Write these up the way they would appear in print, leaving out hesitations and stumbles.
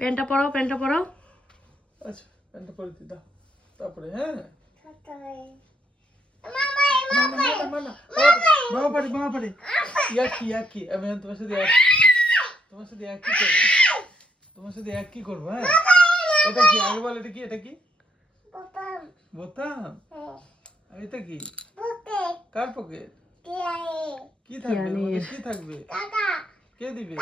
প্যান্টটা পরো, প্যান্টটা পরো। আচ্ছা প্যান্টটা পরে দি দাও, তারপরে হ্যাঁ বাবা পারে ইয়াকি আমি তোমার সাথে এক কি করবো, তোমার সাথে এক কি করবো। হ্যাঁ এটা কি আগে বল, এটা কি বোতাম, আর এটা কি কার পকেট, কি থাকবে এর মধ্যে, কি থাকবে, কে দিবে?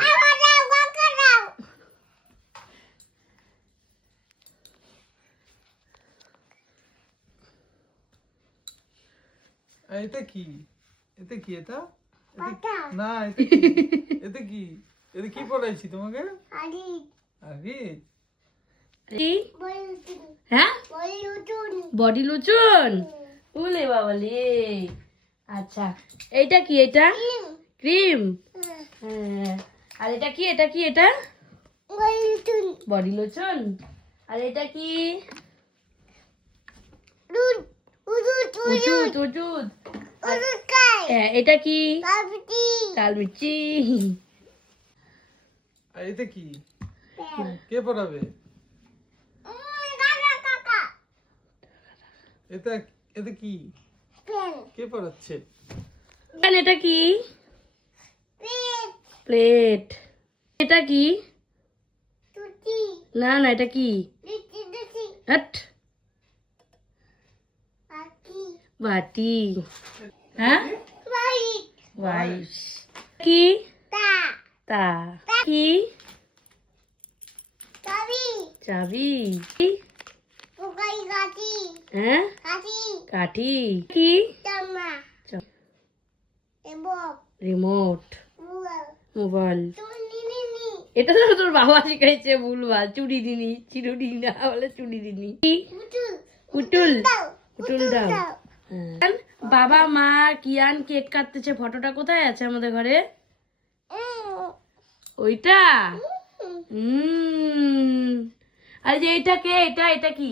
আর এটা কি, এটা কি, এটা না, এটা কি এটা কি পড়াইছি তোমাকে? আগে হ্যাঁ বডি লোশন, ওলে বাবা লে। আচ্ছা এইটা কি, এটা ক্রিম। হ্যাঁ আর এটা কি, এটা বডি লোশন। আর এটা কি ওষুধ। হ্যাঁ এটা কি কালমির্চি। আর এটা কি, কে পড়াবে? এটা এটা কি, কে পড়াচ্ছে? এটা কি প্লেট। এটা কি না এটা কি হাট বাটি। হ্যাঁ ওয়াইস কি তা কি চাবি। হ্যাঁ কাঠি কি রিমোট মোবাইল। এটা তো তোর বাবা শিখাইছে ভুলভাল। চুড়ি দিনি চিরুনি না বলে চুড়ি দিনি। পুতুল দাও। হ্যাঁ। বাবা মা কিয়ান কেক কাটতেছে, ফটোটা কোথায় আছে আমাদের ঘরে? ওইটা আর যে এটা কে, এটা কি,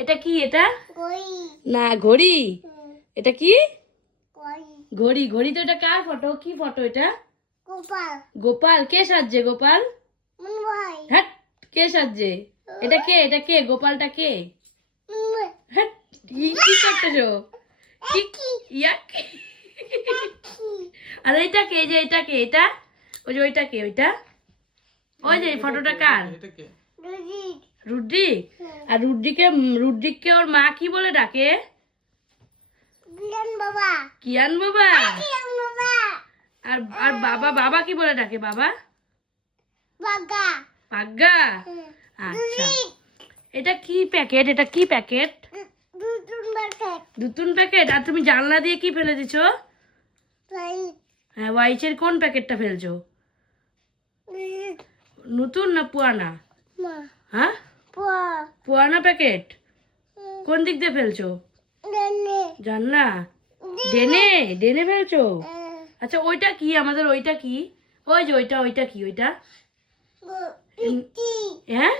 এটা কি, এটা না ঘড়ি। এটা কি ঘড়ি তো এটা কার ফটো, কি ফটো এটা? গোপাল। কে সাজছে গোপাল? হ্যাঁ কে সাজছে? এটা কে গোপালটা কে? হ্যাঁ কি করতেছো? আর এইটা কে, যে এটা কে, এটা ওই যে ওইটা কে, ওই যে ফটোটা কার? রুদ্রিক। আর রুদ্রিককে ওর মা কি বলে ডাকে? কিয়ান বাবা। আর বাবা কি বলে ডাকে? বাবা পাগ্গা। আচ্ছা এটা কি প্যাকেট, দুতুন প্যাকেট। আর তুমি জানলা দিয়ে কি ফেলে দিছো? হ্যাঁ ওয়াইচের কোন প্যাকেটটা ফেলছো? নতুন না পুয়ানা? হ্যাঁ পুয়ানা প্যাকেট। কোন দিক দিয়ে ফেলছো? জানলা ডেনে ফেলছো। আচ্ছা ওইটা কি আমাদের, ওইটা কি? ওই যে ওইটা কি, ওইটা হ্যাঁ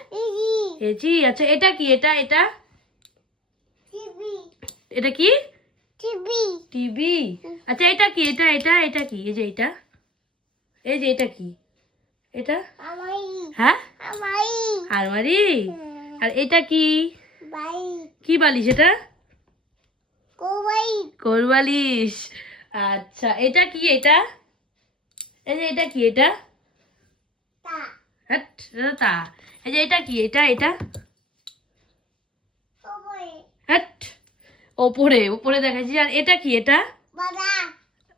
এজি। আচ্ছা এটা কি, এটা কি টিভি। আচ্ছা এটা কি, এটা কি, এই যে এটা কি, এটা হ্যাঁ আলমারি। আর এটা কি বালিশ? এটা কোল বালিশ। আচ্ছা এটা কি, এটা এই যে এটা কি, এটা হ্যাট, এটা তা। এই যে এটা কি, এটা হ্যাট ওপরে দেখাচ্ছি। আর এটা কি,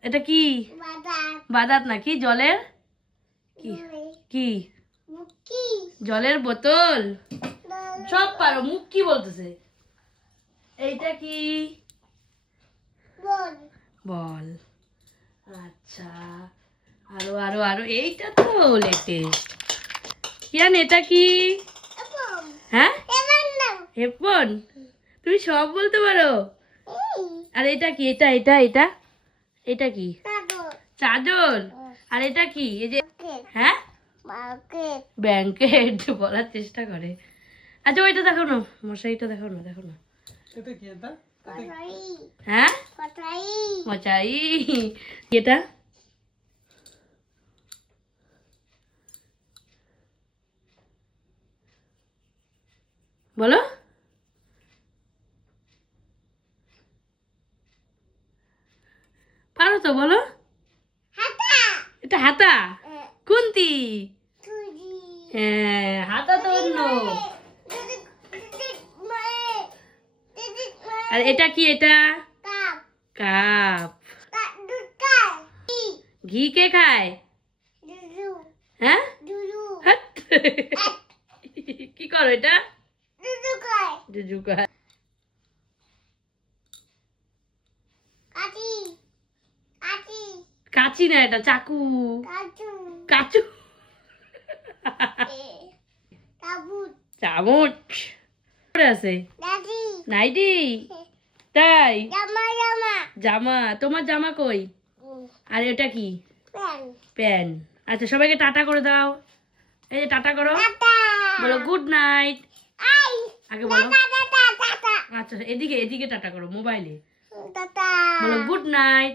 এটা কি বাদাত নাকি জলের কি জলের বোতল? সব পারো, মুখ কি বলতেছে? এইটা কি বল। আচ্ছা আরো এইটা তো লেটেস্ট। কিয়ান এটা কি? হ্যাঁ হেডফোন। তুমি সব বলতে পারো। আর এটা কি, এটা কি চাদর। আর এটা কি, এই যে হ্যাঁ ব্যাংকেট বলার চেষ্টা করে। আচ্ছা ওইটা দেখো না, মশারিটা দেখো না। এটা কি, এটা হ্যাঁ মশারি। এটা বলো পারো তো বলো এটা হাতা কুন্তি হ্যাঁ হাতা তো অন্য আর এটা কি এটা কাপ ঘি কে খায় হ্যাঁ হাট। কি করো এটা জুজু খায় কাচি না এটা চাকু কাচু চামচ পরে আছে নাইটি তাই জামা তোমার জামা কই আর এটা কি প্যান আচ্ছা সবাইকে টাটা করে দাও এই যে টাটা করো বলো গুড নাইট আগে বলো আচ্ছা এদিকে এদিকে টাটা করো মোবাইলে বলো গুড নাইট